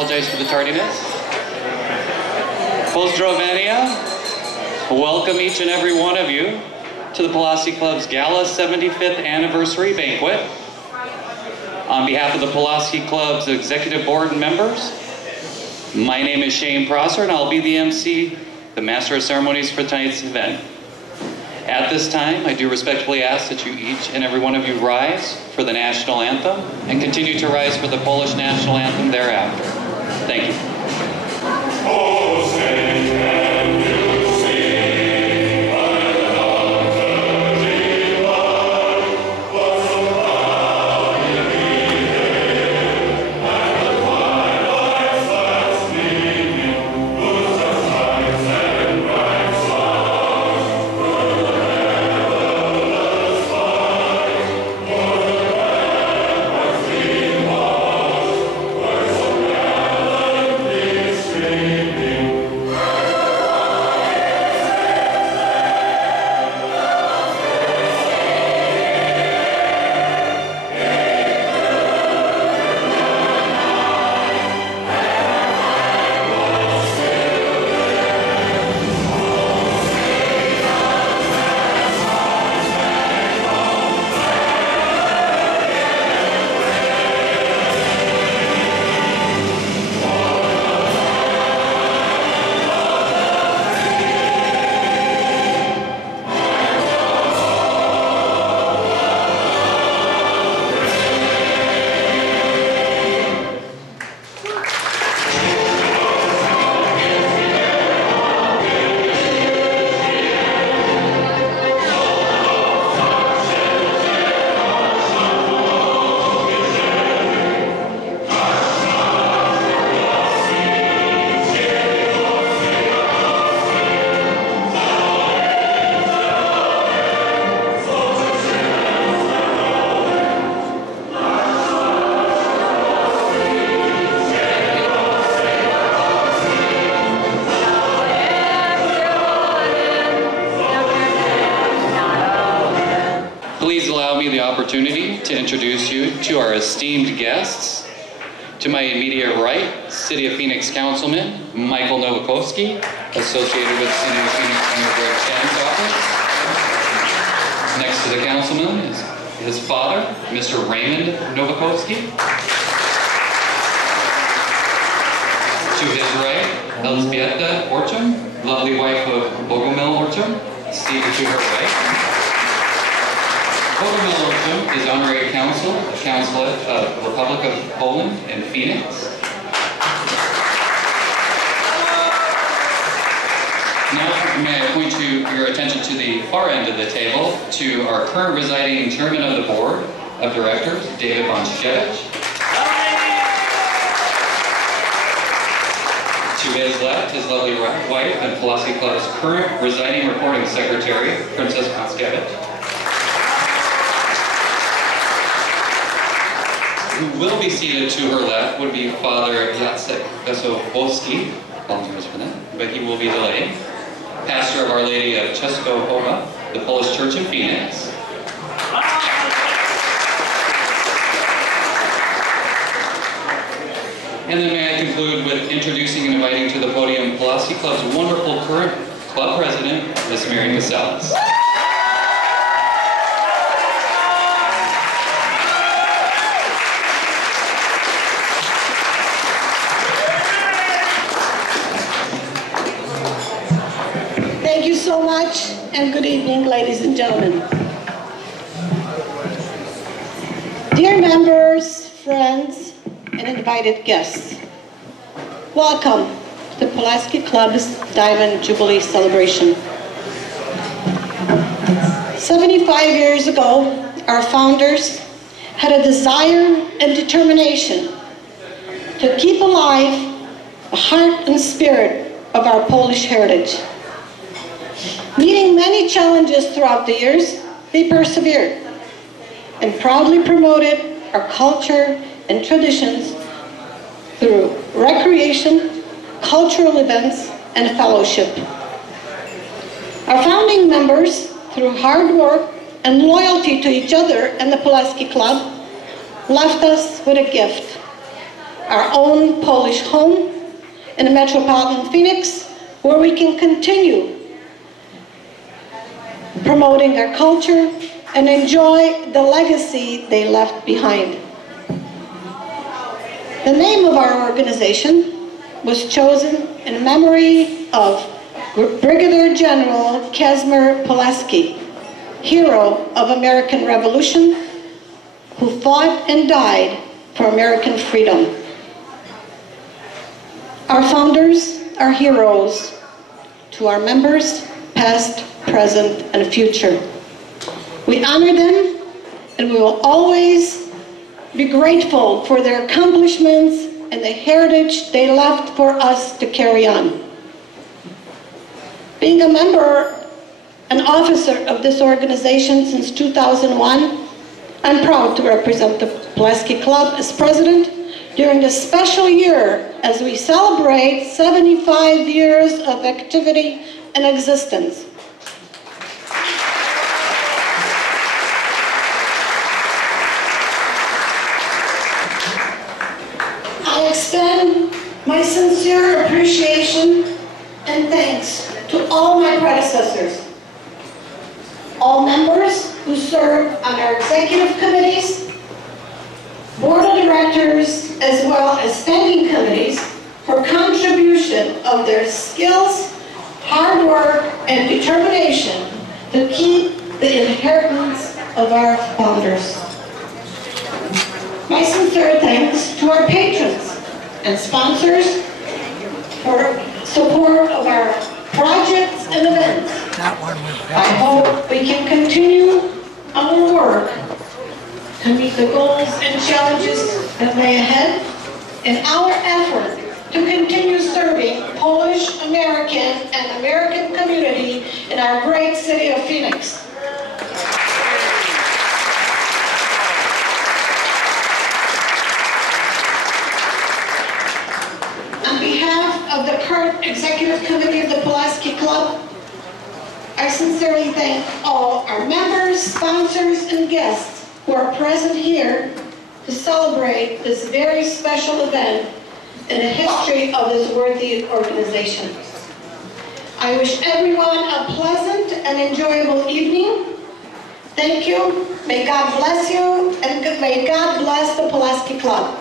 apologize for the tardiness. Pozdravenia. Welcome each and every one of you to the Pulaski Club's Gala 75th Anniversary Banquet. On behalf of the Pulaski Club's Executive Board and members, my name is Shane Prosser and I'll be the MC, the Master of Ceremonies for tonight's event. At this time, I do respectfully ask that you each and every one of you rise for the national anthem and continue to rise for the Polish national anthem thereafter. Thank you. To introduce you to our esteemed guests. To my immediate right, City of Phoenix Councilman Michael Nowakoski, associated with City of Phoenix Mayor Greg Stan's office. Next to the councilman is his father, Mr. Raymond Nowakoski. To his right, Elzbieta Orchum, lovely wife of Bogomil Orchum, seated to her right. Bogomil Orchum is honorary consulate of the Republic of Poland in Phoenix. Now may I point your attention to the far end of the table to our current residing chairman of the board of directors, David Bonshevich. To his left, his lovely wife and Pulaski Club's current residing recording secretary, Princess Bonshevich. Who will be seated to her left would be Father Jacek Wesołowski, apologize for that, but he will be the lay, pastor of Our Lady of Czestochowa, the Polish Church in Phoenix. And then may I conclude with introducing and inviting to the podium Pulaski Club's wonderful current club president, Miss Mary Casales. Thank you so much, and good evening, ladies and gentlemen. Dear members, friends, and invited guests, welcome to Pulaski Club's Diamond Jubilee celebration. 75 years ago, our founders had a desire and determination to keep alive the heart and spirit of our Polish heritage. Meeting many challenges throughout the years, they persevered and proudly promoted our culture and traditions through recreation, cultural events, and fellowship. Our founding members, through hard work and loyalty to each other and the Pulaski Club, left us with a gift, our own Polish home in the metropolitan Phoenix, where we can continue promoting their culture and enjoy the legacy they left behind. The name of our organization was chosen in memory of Brigadier General Kazimierz Pulaski, hero of American Revolution, who fought and died for American freedom. Our founders are heroes to our members, past, present, and future. We honor them, and we will always be grateful for their accomplishments and the heritage they left for us to carry on. Being a member, an officer of this organization since 2001, I'm proud to represent the Pulaski Club as president during this special year as we celebrate 75 years of activity and existence. I extend my sincere appreciation and thanks to all my predecessors, all members who serve on our executive committees, board of directors, as well as standing committees for contribution of their skills, hard work, and determination to keep the inheritance of our founders. My sincere thanks to our patrons and sponsors for support of our projects and events. I hope we can continue our work to meet the goals and challenges that lay ahead in our effort to continue serving Polish, American, and American community in our great city of Phoenix. On behalf of the current executive committee of the Pulaski Club, I sincerely thank all our members, sponsors, and guests who are present here to celebrate this very special event in the history of this worthy organization. I wish everyone a pleasant and enjoyable evening. Thank you. May God bless you, and may God bless the Pulaski Club.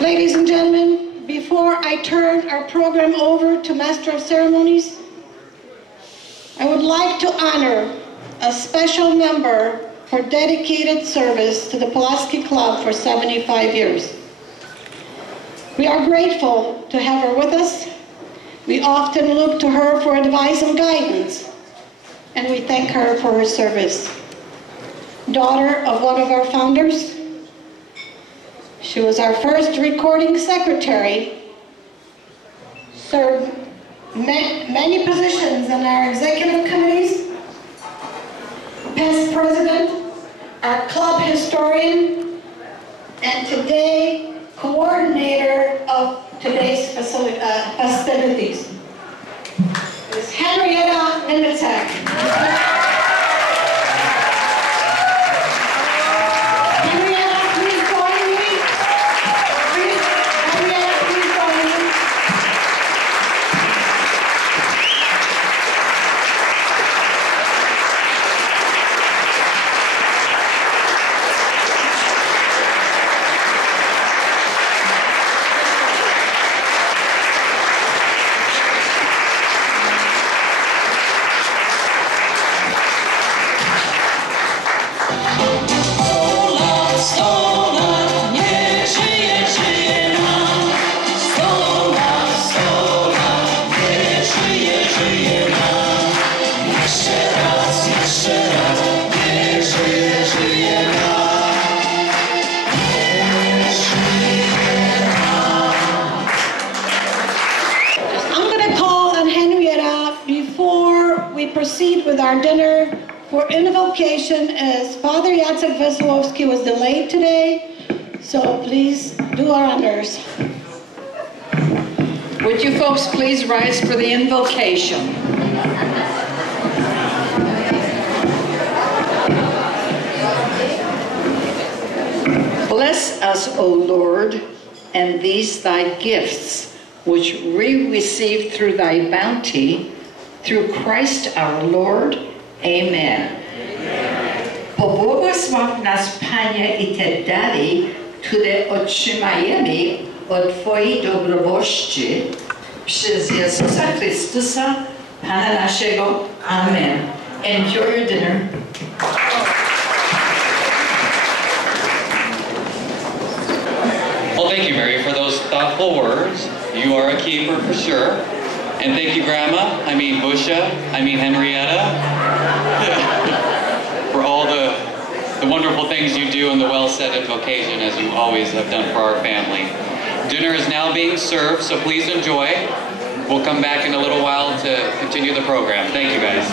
Ladies and gentlemen, before I turn our program over to Master of Ceremonies, I would like to honor a special member for dedicated service to the Pulaski Club for 75 years. We are grateful to have her with us. We often look to her for advice and guidance, and we thank her for her service. Daughter of one of our founders, she was our first recording secretary, served many positions in our executive committees, past president, our club historian, and today coordinator of today's festivities. Ms. Henrietta Nimitzak. Proceed with our dinner for invocation, as Father Jacek Wesołowski was delayed today, so please do our honors. Would you folks please rise for the invocation? Bless us, O Lord, and these thy gifts, which we receive through thy bounty, through Christ our Lord. Amen. Pobłogosław nas, Panie, i te dary, które otrzymajemy od Twojej dobrowości przez Jezusa Chrystusa, Pana naszego. Amen. Enjoy your dinner. Well, thank you, Mary, for those thoughtful words. You are a keeper for sure. And thank you, Grandma, Busha, Henrietta, for all the wonderful things you do in the well-said invocation, as you always have done for our family. Dinner is now being served, so please enjoy. We'll come back in a little while to continue the program. Thank you, guys.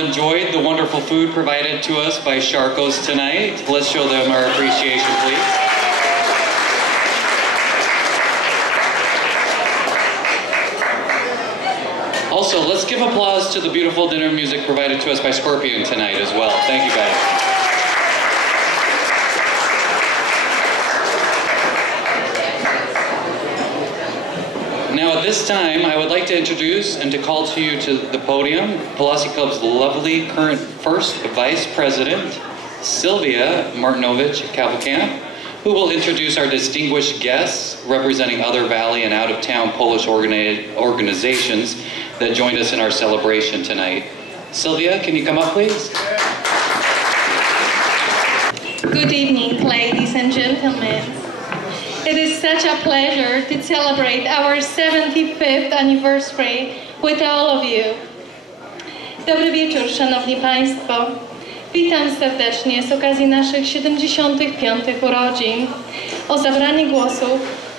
enjoyed the wonderful food provided to us by Sharkos tonight. Let's show them our appreciation, please. Also, let's give applause to the beautiful dinner music provided to us by Scorpion tonight as well. Thank you, guys. Now at this time, I would like to introduce and to call to you to the podium Pulaski Club's lovely current first Vice President, Sylvia Martinovich Cavalcamp, who will introduce our distinguished guests representing other Valley and out-of-town Polish organizations that joined us in our celebration tonight. Sylvia, can you come up, please? Good evening, ladies and gentlemen. It is such a pleasure to celebrate our 75th anniversary with all of you. Dobry wieczór, Szanowni Państwo. Witam serdecznie z okazji naszych 75. urodzin. O zabranie głosu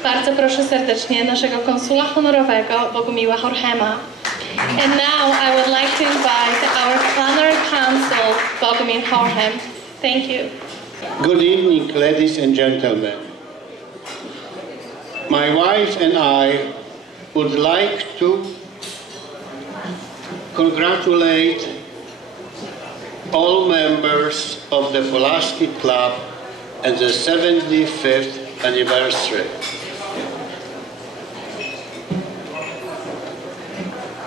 bardzo proszę serdecznie naszego konsula honorowego Bogumiła Horchema. And now I would like to invite our honorary consul, Bogumil Horchem. Thank you. Good evening, ladies and gentlemen. My wife and I would like to congratulate all members of the Pulaski Club and the 75th anniversary.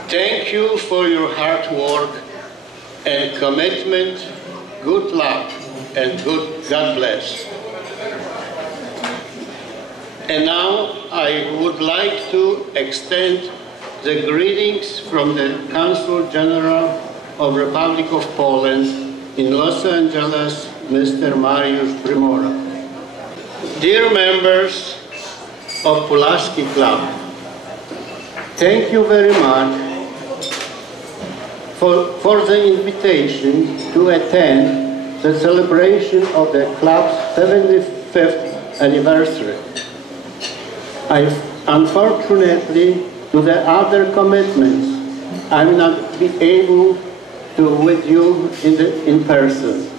Thank you for your hard work and commitment. Good luck and God bless. And now I would like to extend the greetings from the Consul General of Republic of Poland in Los Angeles, Mr. Mariusz Primora. Dear members of Pulaski Club, thank you very much for the invitation to attend the celebration of the club's 75th anniversary. Unfortunately, to the other commitments, I will not be able to with you in person.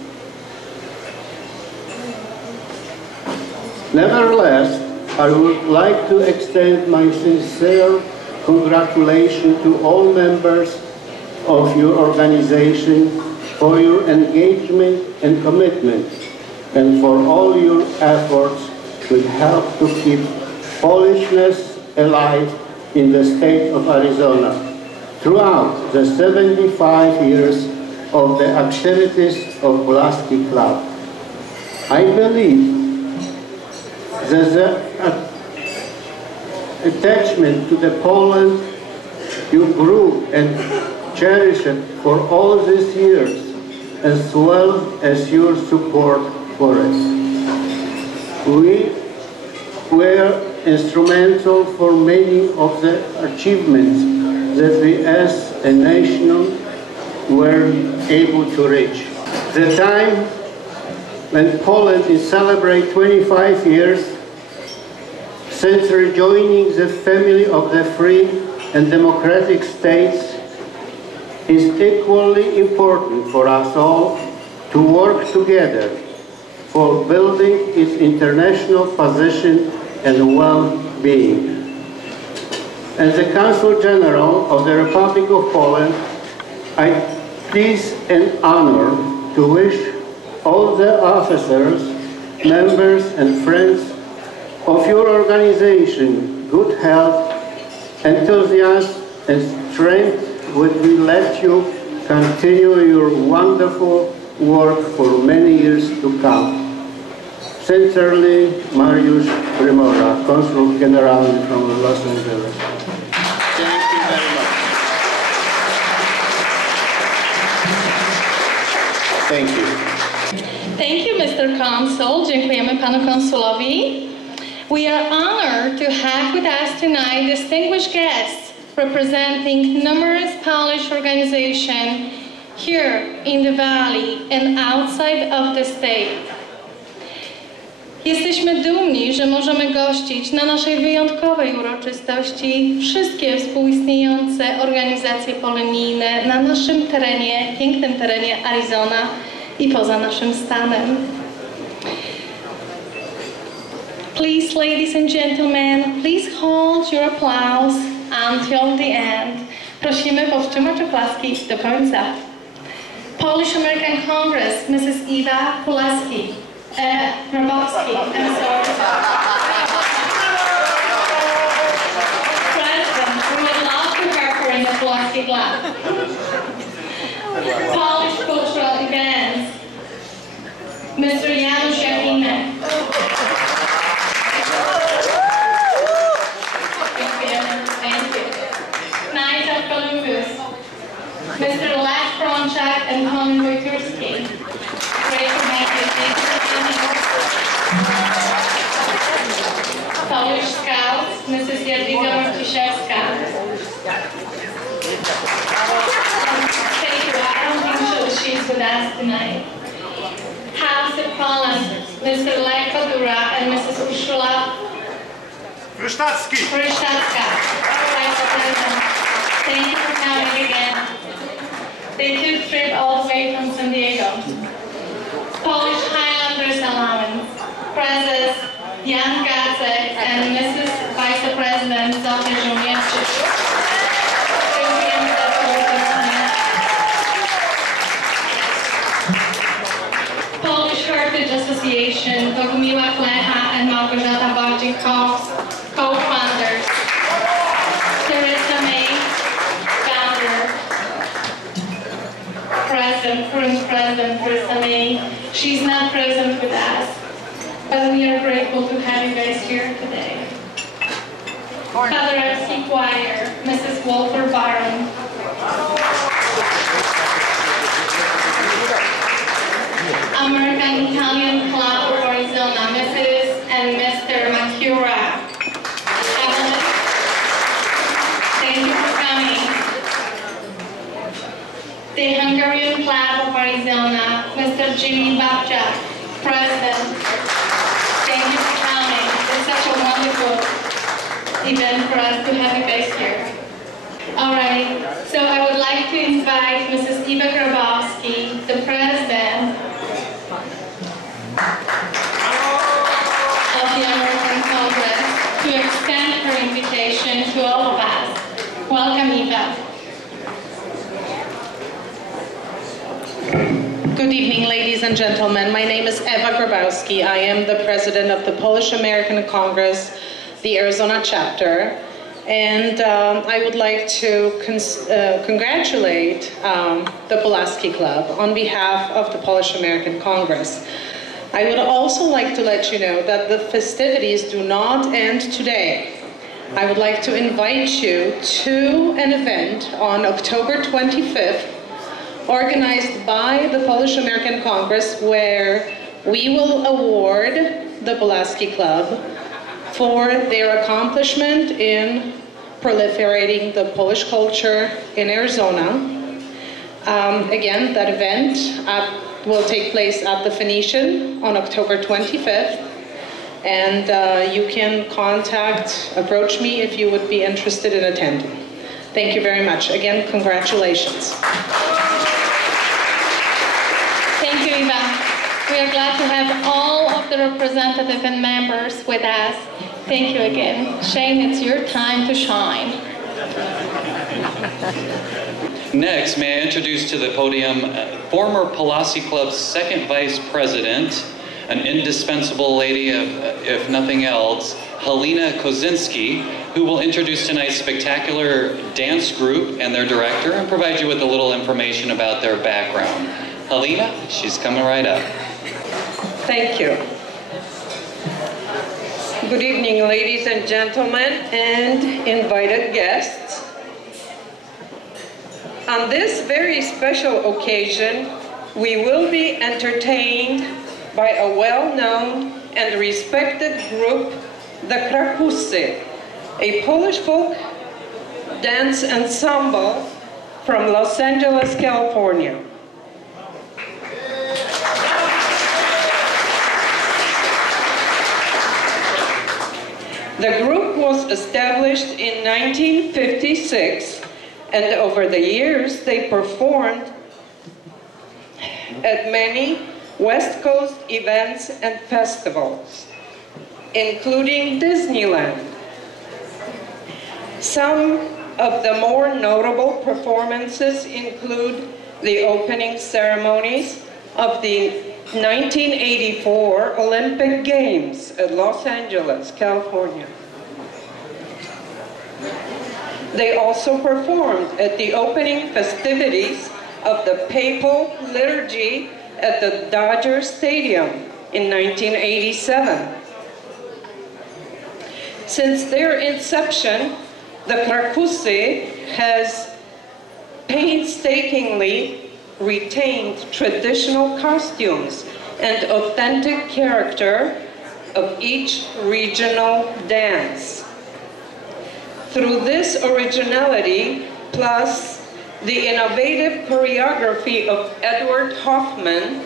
Nevertheless, I would like to extend my sincere congratulations to all members of your organization for your engagement and commitment, and for all your efforts to help to keep Polishness alive in the state of Arizona throughout the 75 years of the activities of Pulaski Club. I believe that the attachment to the Poland you grew and cherished for all these years, as well as your support for us. We were instrumental for many of the achievements that we as a nation were able to reach. The time when Poland is celebrating 25 years since rejoining the family of the free and democratic states is equally important for us all to work together for building its international position and well-being. As the Consul General of the Republic of Poland, I pleased and honored to wish all the officers, members and friends of your organization good health, enthusiasm and strength which will let you continue your wonderful work for many years to come. Sincerely, Mariusz Primora, Consul General from Los Angeles. Thank you very much. Thank you. Thank you, Mr. Consul. Dziękujemy panu konsulowi. We are honored to have with us tonight distinguished guests representing numerous Polish organizations here in the Valley and outside of the state. Jesteśmy dumni, że możemy gościć na naszej wyjątkowej uroczystości wszystkie współistniejące organizacje polonijne na naszym terenie, pięknym terenie Arizona i poza naszym stanem. Please, ladies and gentlemen, please hold your applause until the end. Prosimy powstrzymać oklaski do końca. Polish American Congress, Mrs. Eva Pulaski. Grabowski, I'm sorry. President, we would love to have her in the Pulaski Club. Polish Cultural Events, Mr. Janusz Jakimek. Thank you. Knights of Columbus, Mr. Lech Fronczak and Tony Wojciechowski. Great to meet you. Thank you. Polish Scouts, Mrs. Jadwiga Marciszewska. Thank you. I don't think she's with us tonight. House of Poland, Mr. Lech Kodura and Mrs. Urszula Krysztacki. Krysztacka. Vice President. Thank you for coming again. They took trip all the way from San Diego. Polish Highlanders Allowance, Prezes Jan Gacek and Mrs. Vice President Zofia Żołnierczyk. Polish Heritage Association, Bogumiła Klecha and Małgorzata Bardziej-Cox, co-founders. Teresa May, founder. Current President Teresa May. She's not present with us, but we are grateful to have you guys here today. Father FC Choir, Mrs. Walter Byron. American Italian Club of Arizona, Mrs. and Mr. Makura. Thank you for coming. The Hungarian Club of Arizona, Mr. Jimmy Babczak, President. Thank you for coming. It's such a wonderful event for us to have you guys here. All right, so I would like to invite Mrs. Eva Grabowski, the President of the American Congress, to extend her invitation to all of us. Welcome, Eva. Good evening, ladies and gentlemen. My name is Eva Grabowski. I am the president of the Polish American Congress, the Arizona chapter. And I would like to congratulate the Pulaski Club on behalf of the Polish American Congress. I would also like to let you know that the festivities do not end today. I would like to invite you to an event on October 25th, organized by the Polish American Congress, where we will award the Pulaski Club for their accomplishment in proliferating the Polish culture in Arizona. Again, that event will take place at the Phoenician on October 25th. And you can approach me if you would be interested in attending. Thank you very much. Again, congratulations. Thank you, Eva. We are glad to have all of the representatives and members with us. Thank you again. Shane, it's your time to shine. Next, may I introduce to the podium former Pulaski Club's second vice president, an indispensable lady of, if nothing else, Helena Kozinski, who will introduce tonight's spectacular dance group and their director and provide you with a little information about their background. Helena, she's coming right up. Thank you. Good evening, ladies and gentlemen, and invited guests. On this very special occasion, we will be entertained by a well-known and respected group, the Krakusy, a Polish folk dance ensemble from Los Angeles, California. . The group was established in 1956, and over the years they performed at many West Coast events and festivals, including Disneyland. Some of the more notable performances include the opening ceremonies of the 1984 Olympic Games at Los Angeles, California. They also performed at the opening festivities of the Papal Liturgy at the Dodger Stadium in 1987. Since their inception, the Cracuse has painstakingly retained traditional costumes and authentic character of each regional dance. Through this originality, plus the innovative choreography of Edward Hoffman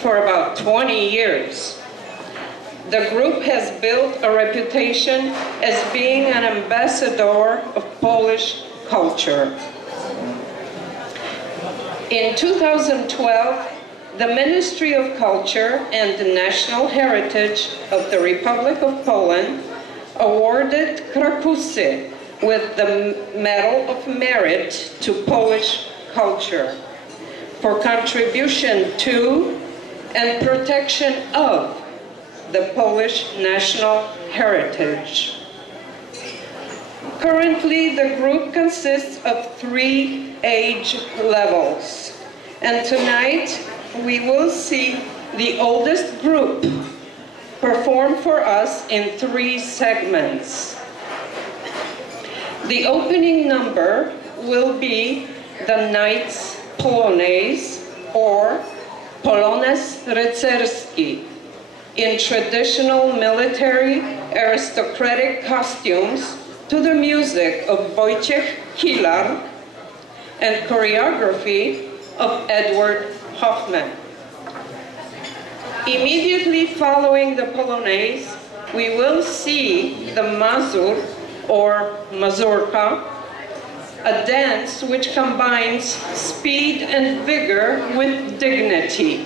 for about 20 years, the group has built a reputation as being an ambassador of Polish culture. In 2012, the Ministry of Culture and National Heritage of the Republic of Poland awarded Cracuse with the Medal of Merit to Polish culture for contribution to and protection of the Polish national heritage. Currently, the group consists of 3 age levels, and tonight we will see the oldest group perform for us in 3 segments. The opening number will be the Knight's Polonaise, or Polonez Rycerski, in traditional military aristocratic costumes to the music of Wojciech Kilar and choreography of Edward Hoffman. Immediately following the Polonaise, we will see the Mazur, or Mazurka, a dance which combines speed and vigor with dignity.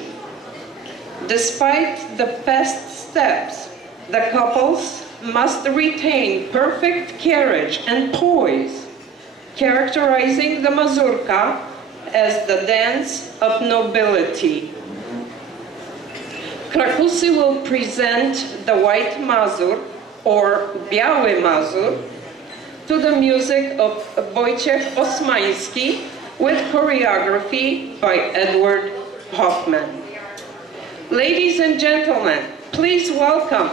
Despite the fast steps, the couples must retain perfect carriage and poise, characterizing the mazurka as the dance of nobility. Cracuse will present the White Mazur, or Biały Mazur, to the music of Wojciech Osmański with choreography by Edward Hoffman. Ladies and gentlemen, please welcome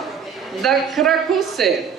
the Cracuse.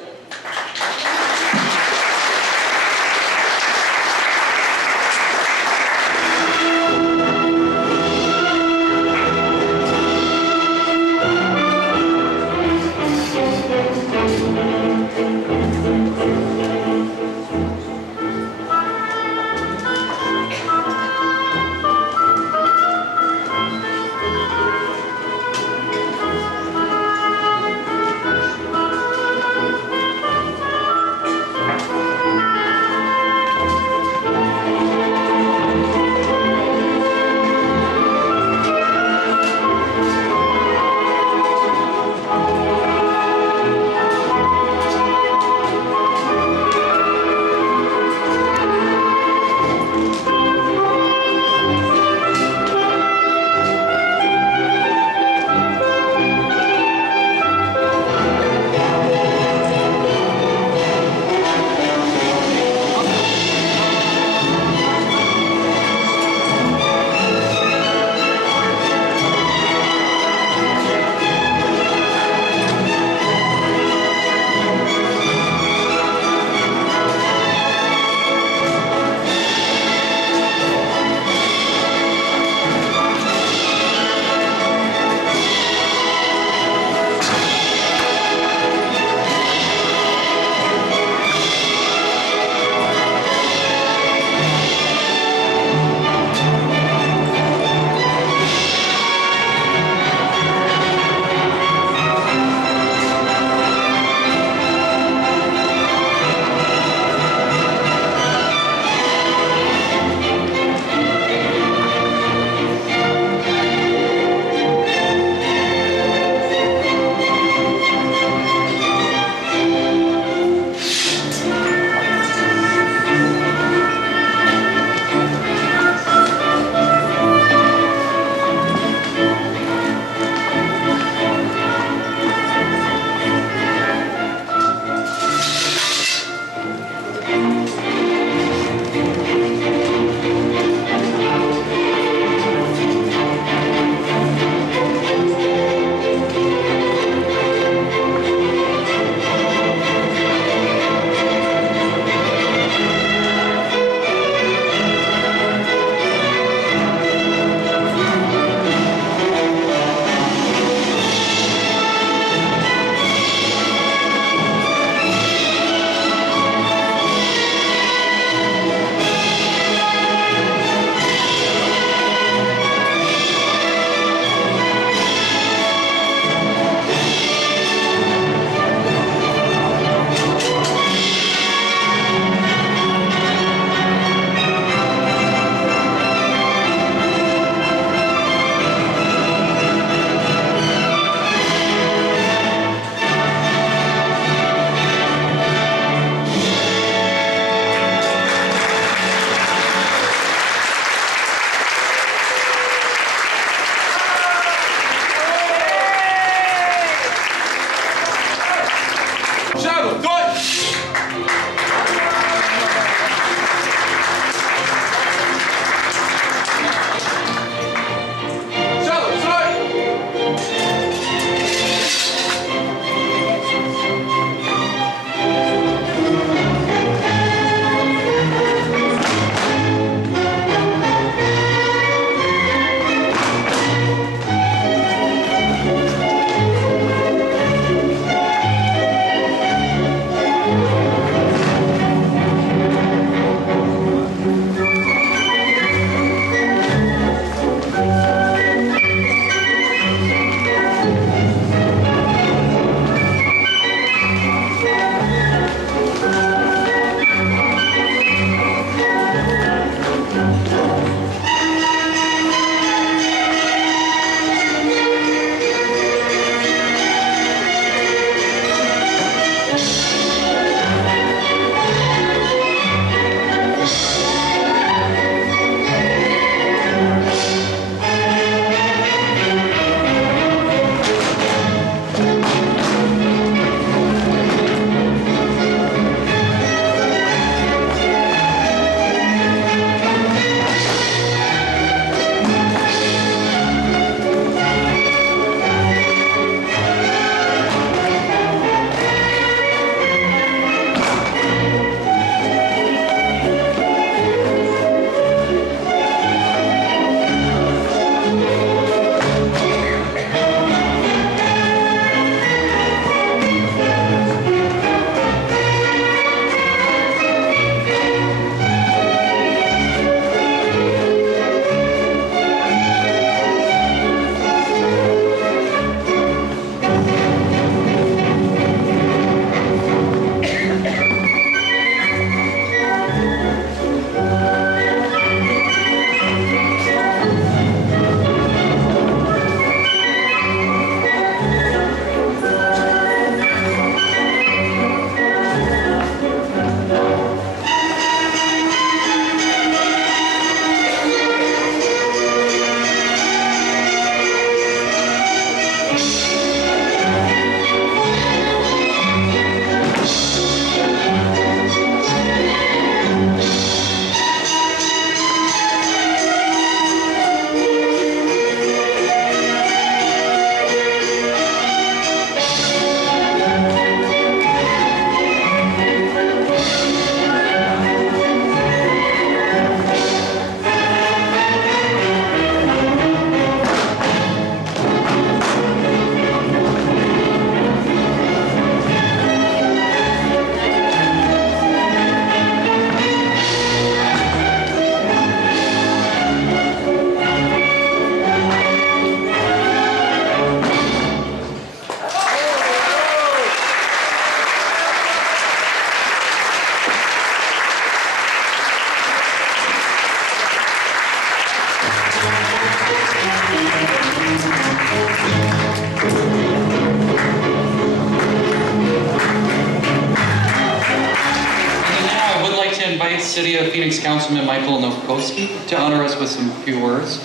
Invite City of Phoenix Councilman Michael Nowakowski to honor us with some few words.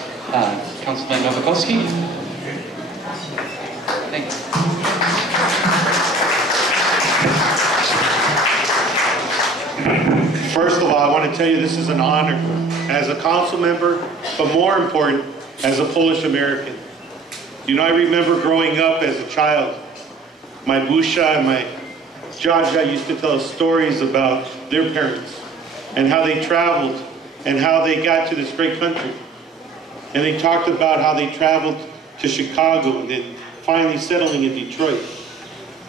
Councilman Nowakowski. Thanks. First of all, I want to tell you this is an honor as a council member, but more important, as a Polish American. You know, I remember growing up as a child, my Busha and my Jaja used to tell us stories about their parents and how they traveled and how they got to this great country. And they talked about how they traveled to Chicago and then finally settling in Detroit,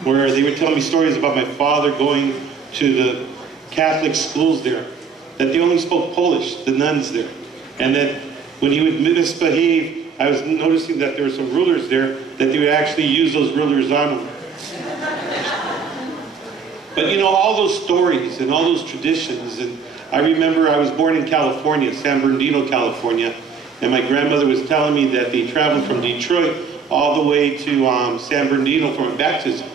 where they were telling me stories about my father going to the Catholic schools there, that they only spoke Polish, the nuns there. And that when he would misbehave, I was noticing that there were some rulers there, that they would actually use those rulers on him. But you know, all those stories and all those traditions, and I remember I was born in California, San Bernardino, California, and my grandmother was telling me that they traveled from Detroit all the way to San Bernardino for a baptism.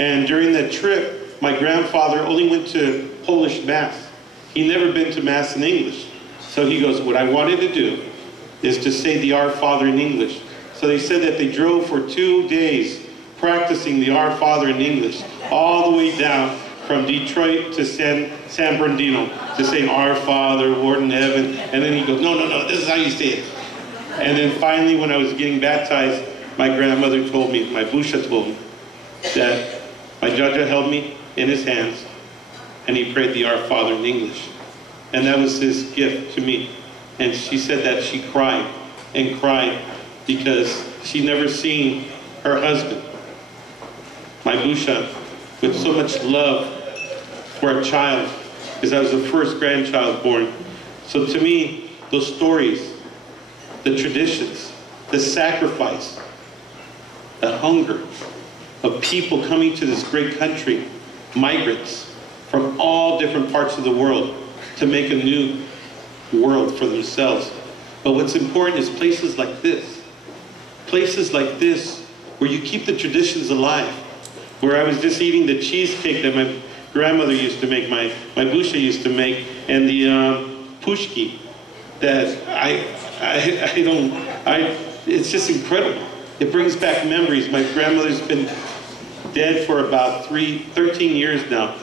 And during that trip, my grandfather only went to Polish Mass. He'd never been to Mass in English. So he goes, what I wanted to do is to say the Our Father in English. So they said that they drove for 2 days practicing the Our Father in English, all the way down from Detroit to San Bernardino, to say Our Father, who art in heaven. And then he goes, no, this is how you say it. And then finally, when I was getting baptized, my grandmother told me, my Busha told me, that my Jaja held me in his hands and he prayed the Our Father in English. And that was his gift to me. And she said that she cried and cried because she never seen her husband, my Busha, with so much love for a child, because I was the first grandchild born. So to me, those stories, the traditions, the sacrifice, the hunger of people coming to this great country, migrants from all different parts of the world to make a new world for themselves. But what's important is places like this where you keep the traditions alive, where I was just eating the cheesecake that my grandmother used to make, my Busha used to make, and the pushki that it's just incredible. It brings back memories. My grandmother's been dead for about 13 years now.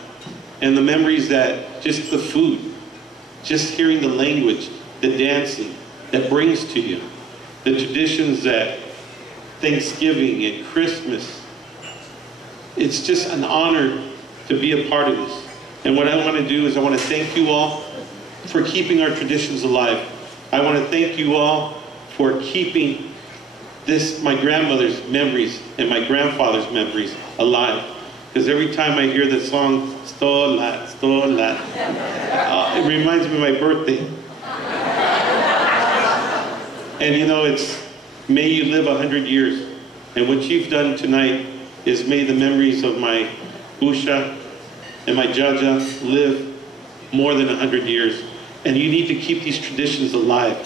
And the memories that, just the food, just hearing the language, the dancing, that brings to you. The traditions that Thanksgiving and Christmas, it's just an honor to be a part of this. And what I want to do is I want to thank you all for keeping our traditions alive. I want to thank you all for keeping this, my grandmother's memories and my grandfather's memories alive. Because every time I hear the song, Sto lat, it reminds me of my birthday. And you know, it's, may you live 100 years. And what you've done tonight is made the memories of my Busha and my Jaja live more than 100 years. And you need to keep these traditions alive,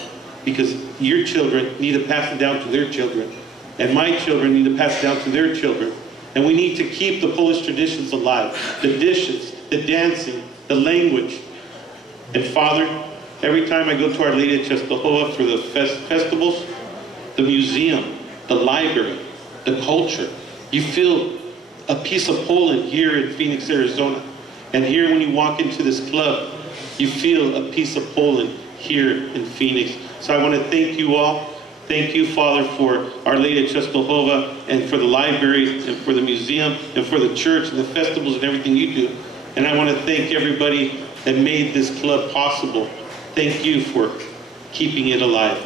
because your children need to pass it down to their children. And my children need to pass it down to their children. And we need to keep the Polish traditions alive. The dishes, the dancing, the language. And Father, every time I go to Our Lady of Częstochowa for the festivals, the museum, the library, the culture, you feel a piece of Poland here in Phoenix, Arizona. And here when you walk into this club, you feel a piece of Poland here in Phoenix. So I want to thank you all. Thank you, Father, for Our Lady of Częstochowa and for the library and for the museum and for the church and the festivals and everything you do. And I want to thank everybody that made this club possible. Thank you for keeping it alive.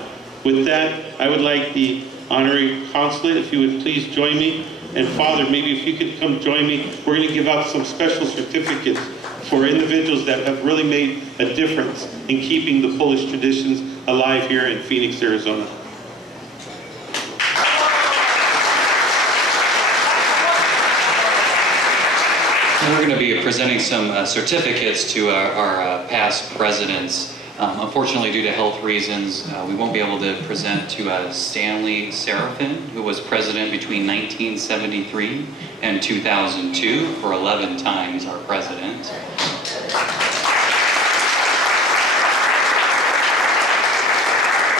With that, I would like the honorary consulate, if you would please join me. And Father, maybe if you could come join me, we're going to give out some special certificates for individuals that have really made a difference in keeping the Polish traditions alive here in Phoenix, Arizona. We're going to be presenting some certificates to our past presidents Unfortunately, due to health reasons, we won't be able to present to Stanley Seraphin, who was president between 1973 and 2002, for 11 times our president.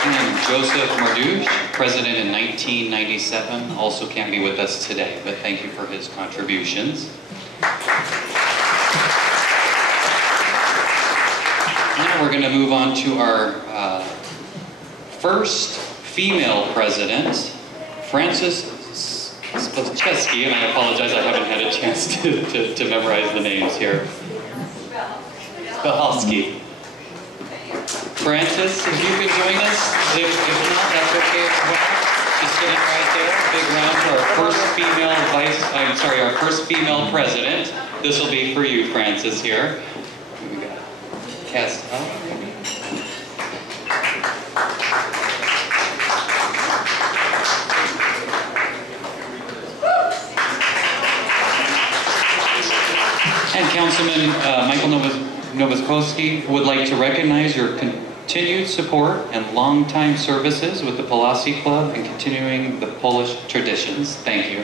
And Joseph Mardouche, president in 1997, also can't be with us today, but thank you for his contributions. Now we're going to move on to our first female president, Frances Pulaski, and I apologize, I haven't had a chance to memorize the names here. Pulaski. Frances, if you could join us, if not, that's okay as well. She's sitting right there. Big round for our first female president. This will be for you, Frances, here. We got cast up, maybe. And Councilman Michael Nowaskowski would like to recognize your continued support and long-time services with the Pulaski Club and continuing the Polish traditions. Thank you.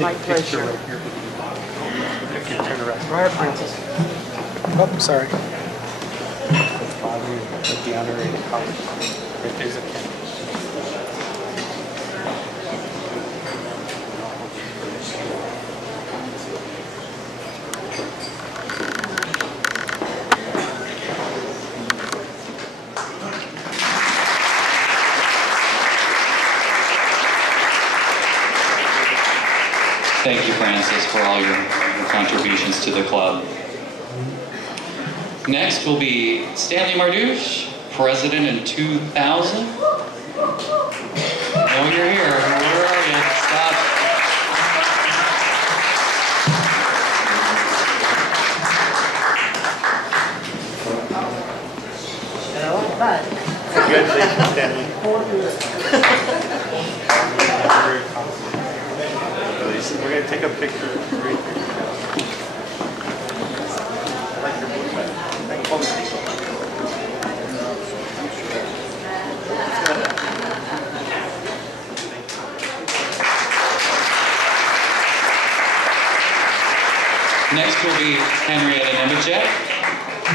My pleasure. Go ahead, Francis. Oh, sorry. With the honorary collar. If there's a camera. Thank you, Francis, for all your contributions to the club. Next will be Stanley Mardouche, president in 2000. Oh, you're here. Where are you? Stop. Congratulations, Stanley. We're going to take a picture right here. Next will be Henrietta Nemechek,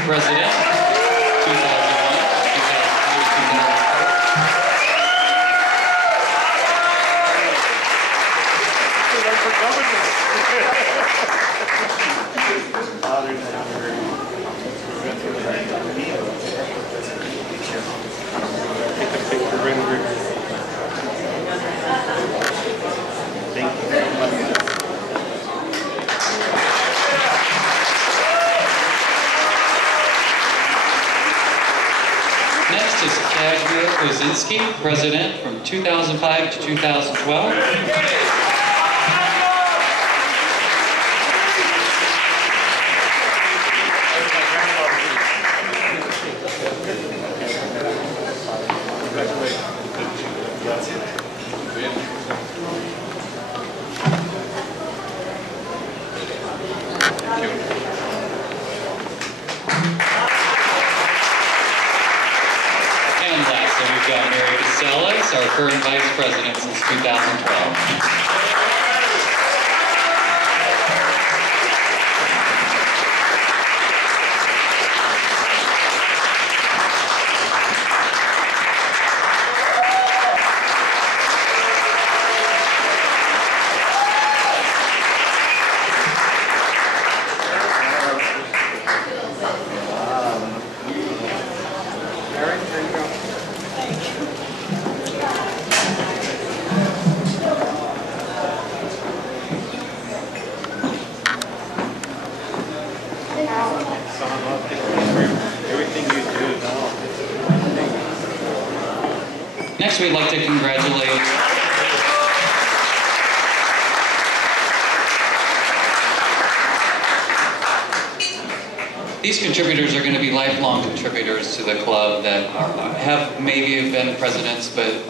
president, 2001. Next is Kashmir Kozinski, president from 2005 to 2012. Our current vice president since 2012. Next, we'd like to congratulate These contributors are going to be lifelong contributors to the club that have maybe been presidents, but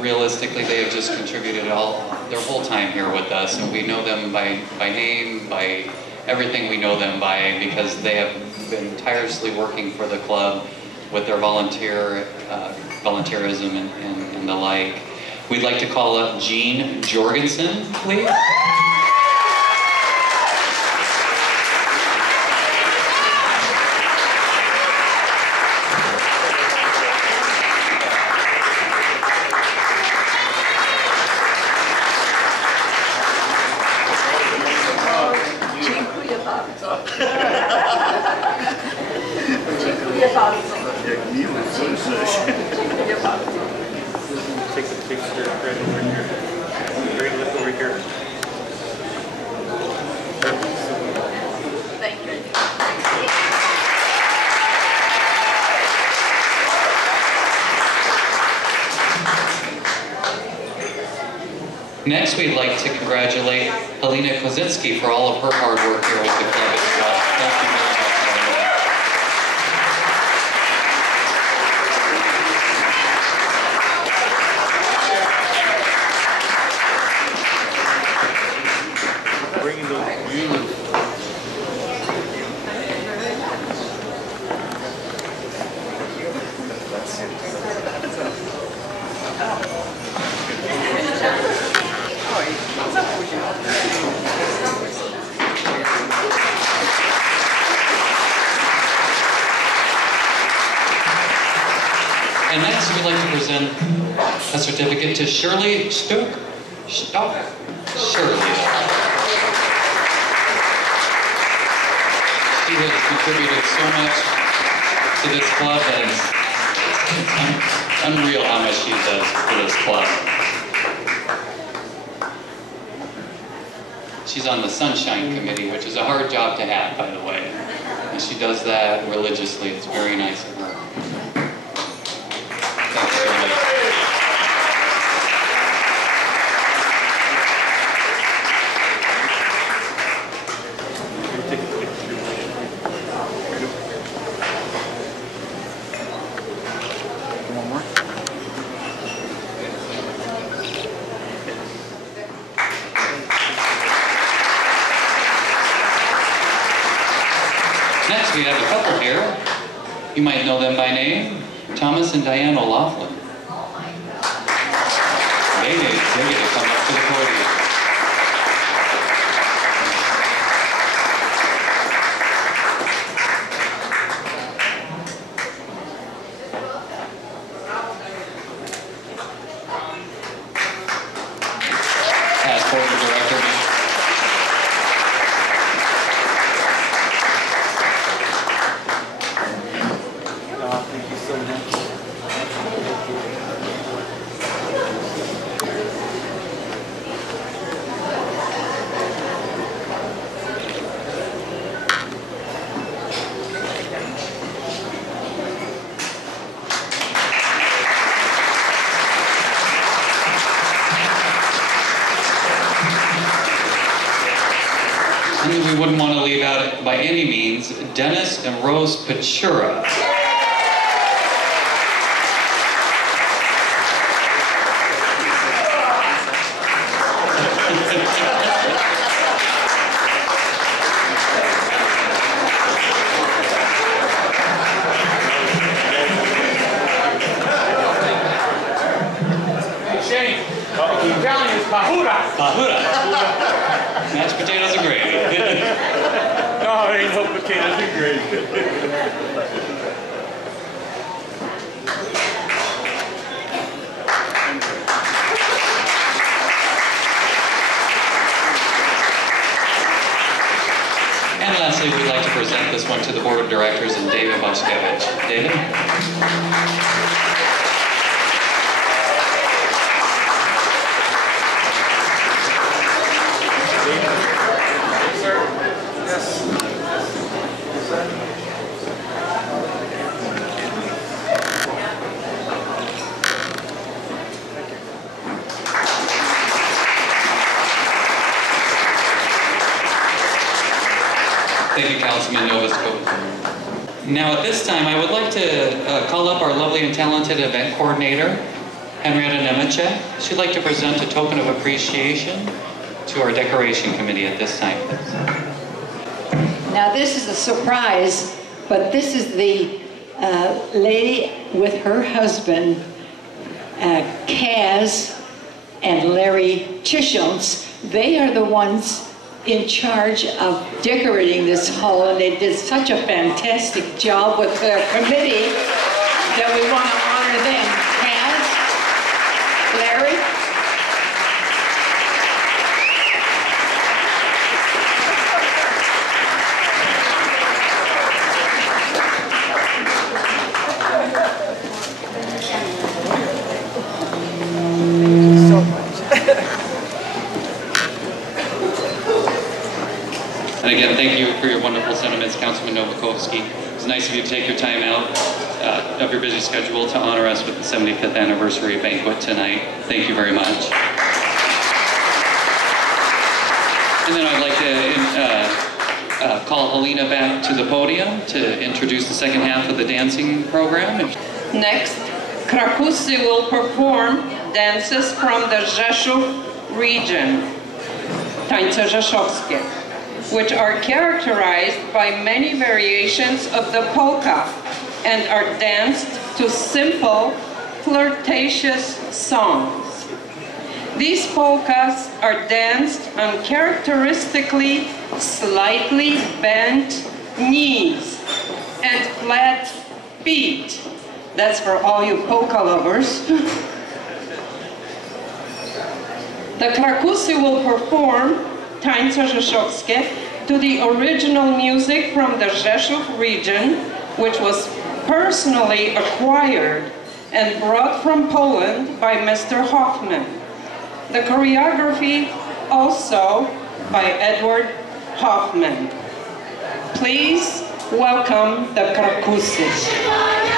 realistically they have just contributed their whole time here with us, and we know them by name, by everything we know them by, because they have been tirelessly working for the club with their volunteerism and the like. We'd like to call up Jean Jorgensen, please. Take the picture right over here. Right, look over here. Thank you. Next, we'd like to congratulate Helena Kozinski for all of her hard work here with the club as well. Thank you very much, Helena. Bringing those views. And next, we'd like to present a certificate to Shirley Shirley. She has contributed so much to this club that it's unreal how much she does for this club. She's on the Sunshine Committee, which is a hard job to have, by the way. And she does that religiously. It's very nice of her. Thanks, Shirley. One more. Next, we have a couple here. You might know them by name, Thomas and Diane O'Loughlin. They get to come up to the podium. Past board of directors. Thank you so much. And we wouldn't want to leave out, by any means, Dennis and Rose Pachura. Shane, Italian is pahura. Pahura. Mashed potatoes and gravy. No, it ain't no potatoes and gravy. And lastly, we'd like to present this one to the board of directors and David Boskevich. David? Sir? Yes. Thank you, Councilman Novus. Now at this time, I would like to call up our lovely and talented event coordinator, Henrietta Nemechek. She'd like to present a token of appreciation to our decoration committee at this time. Now this is a surprise, but this is the lady with her husband, Kaz and Larry Chisholms. They are the ones in charge of decorating this hall, and they did such a fantastic job with their committee that we want to honor them. Kaz, Larry. And again, thank you for your wonderful sentiments, Councilman Novakovsky. It's nice of you to take your time out of your busy schedule to honor us with the 75th anniversary banquet tonight. Thank you very much. And then I'd like to call Helena back to the podium to introduce the second half of the dancing program. Next, Krakusy will perform dances from the Rzeszów region, tańce rzeszowskie, which are characterized by many variations of the polka and are danced to simple, flirtatious songs. These polkas are danced on characteristically slightly bent knees and flat feet. That's for all you polka lovers. The Krakusy will perform tańce rzeszowskie to the original music from the Rzeszów region, which was personally acquired and brought from Poland by Mr. Hoffman. The choreography also by Edward Hoffman. Please welcome the Krakusy. Yeah.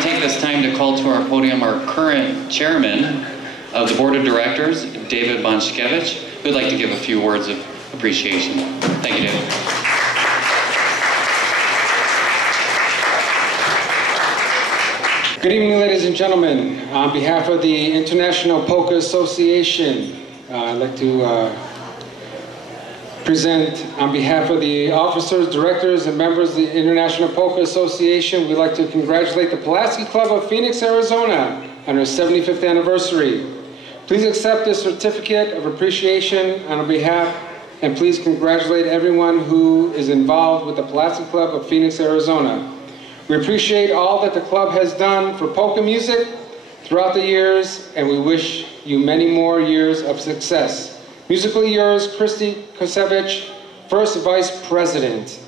to take this time to call to our podium our current chairman of the board of directors, David Bonshkevich, who'd like to give a few words of appreciation. Thank you, David. Good evening, ladies and gentlemen. On behalf of the International Polka Association, I'd like to present on behalf of the officers, directors, and members of the International Polka Association, we'd like to congratulate the Pulaski Club of Phoenix, Arizona on their 75th anniversary. Please accept this certificate of appreciation on our behalf, and please congratulate everyone who is involved with the Pulaski Club of Phoenix, Arizona. We appreciate all that the club has done for polka music throughout the years, and we wish you many more years of success. Musically yours, Christy Kosevich, First Vice President.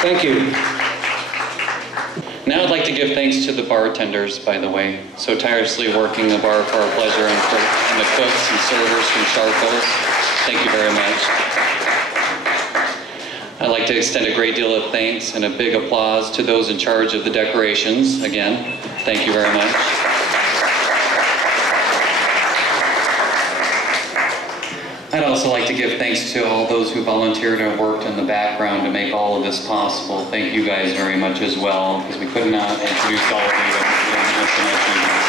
Thank you. Now I'd like to give thanks to the bartenders, by the way, so tirelessly working the bar for our pleasure, and the cooks and servers from Charcoals. Thank you very much. I'd like to extend a great deal of thanks and a big applause to those in charge of the decorations. Again, thank you very much. I'd also like to give thanks to all those who volunteered and worked in the background to make all of this possible. Thank you guys very much as well, because we could not introduce all of you and miss an achievement.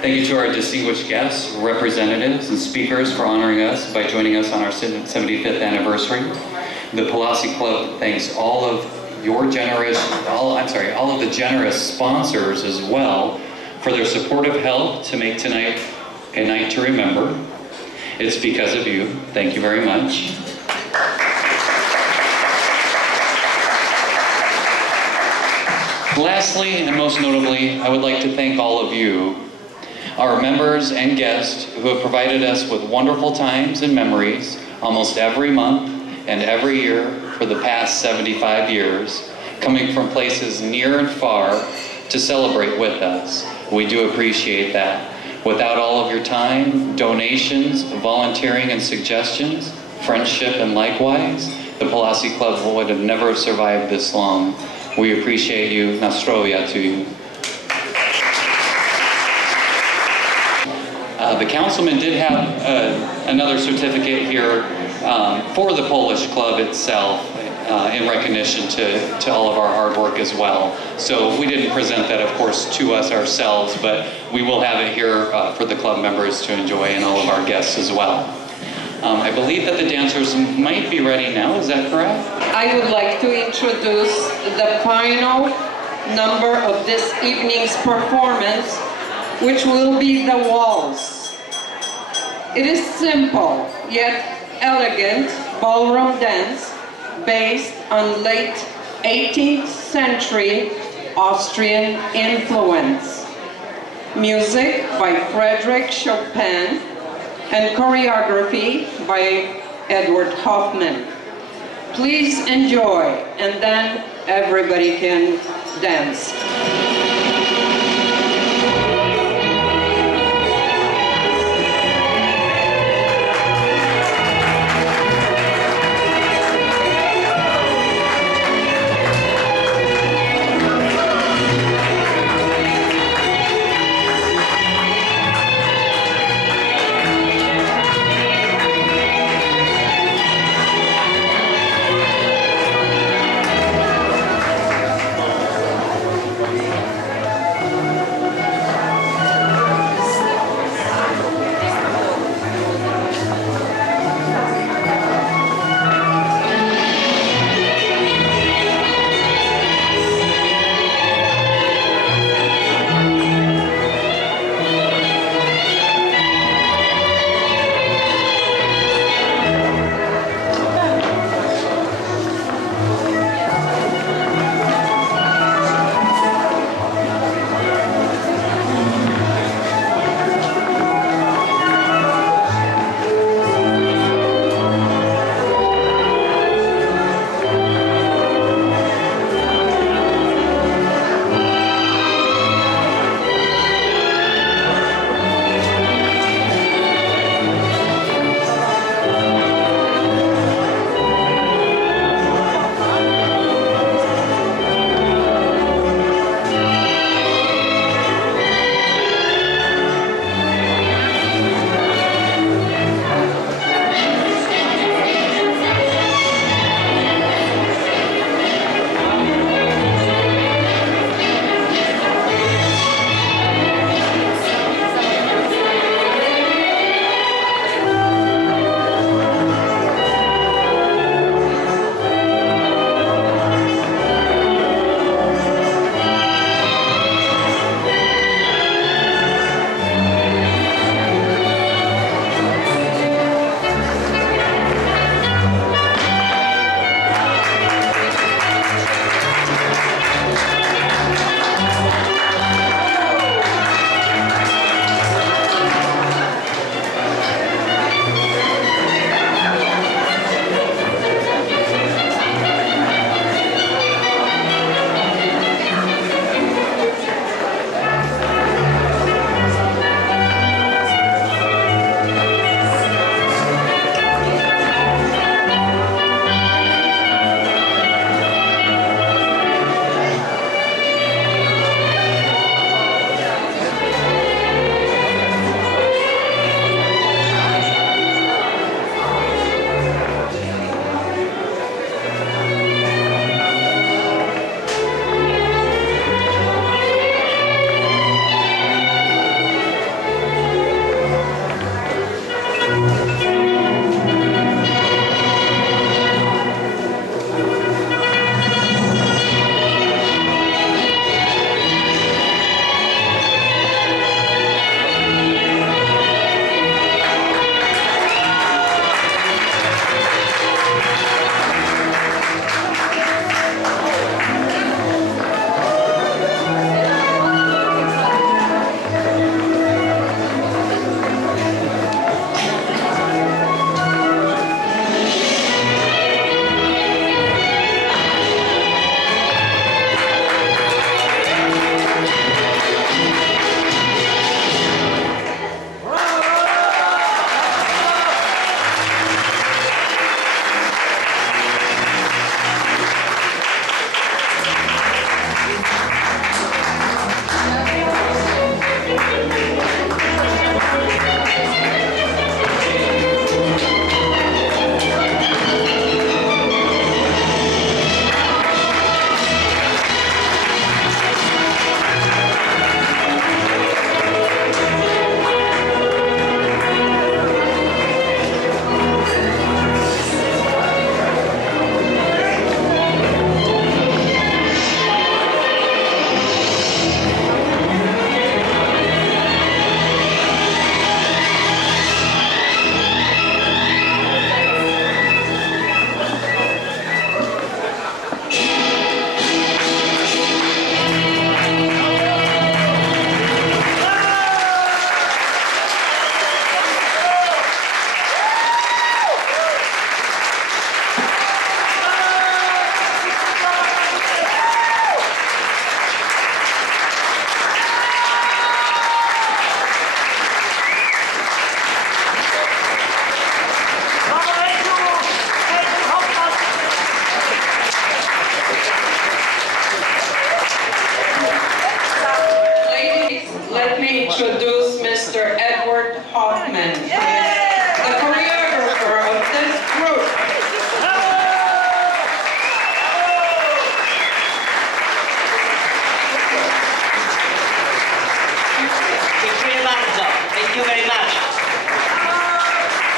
Thank you to our distinguished guests, representatives, and speakers for honoring us by joining us on our 75th anniversary. The Pulaski Club thanks all of the generous sponsors as well for their supportive help to make tonight a night to remember. It's because of you. Thank you very much. Lastly, and most notably, I would like to thank all of you, our members and guests who have provided us with wonderful times and memories almost every month and every year for the past 75 years, coming from places near and far to celebrate with us. We do appreciate that. Without all of your time, donations, volunteering and suggestions, friendship and likewise, the Pulaski Club would have never survived this long. We appreciate you. Nastrovia to you. The councilman did have another certificate here for the Polish club itself in recognition to all of our hard work as well. So we didn't present that, of course, to us ourselves, but we will have it here for the club members to enjoy and all of our guests as well. I believe that the dancers might be ready now, is that correct? I would like to introduce the final number of this evening's performance, which will be the waltz. It is simple, yet elegant ballroom dance based on late 18th century Austrian influence. Music by Frédéric Chopin and choreography by Edward Hoffman. Please enjoy, and then everybody can dance.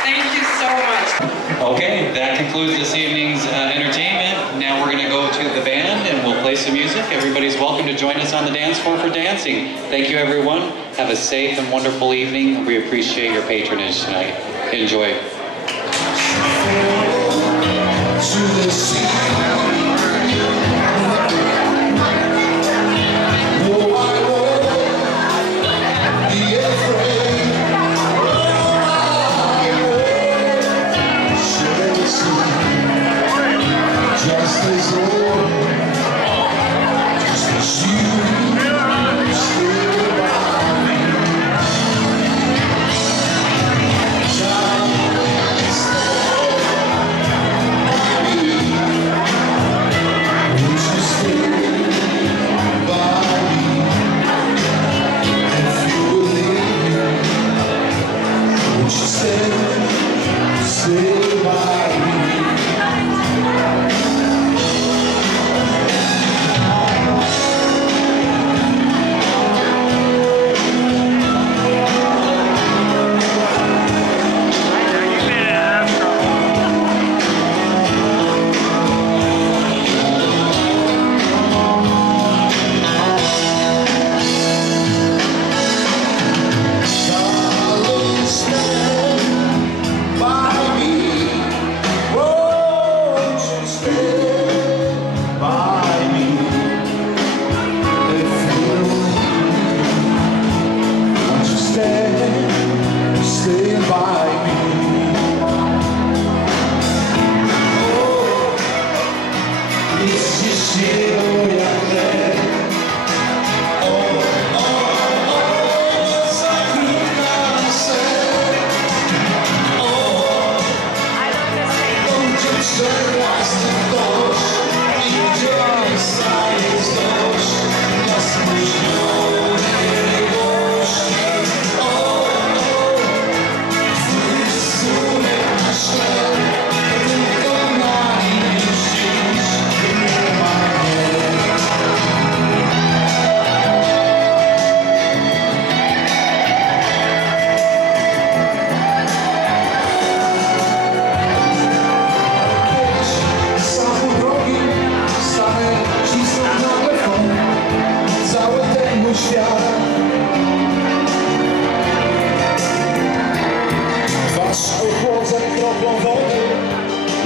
Thank you so much. Okay, that concludes this evening's entertainment. Now we're going to go to the band and we'll play some music. Everybody's welcome to join us on the dance floor for dancing. Thank you, everyone. Have a safe and wonderful evening. We appreciate your patronage tonight. Enjoy.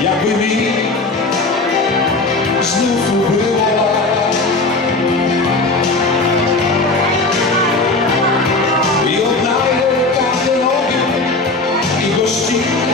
Jakby mi znów ubyła. I odnajdę każdy ogień i gościnę.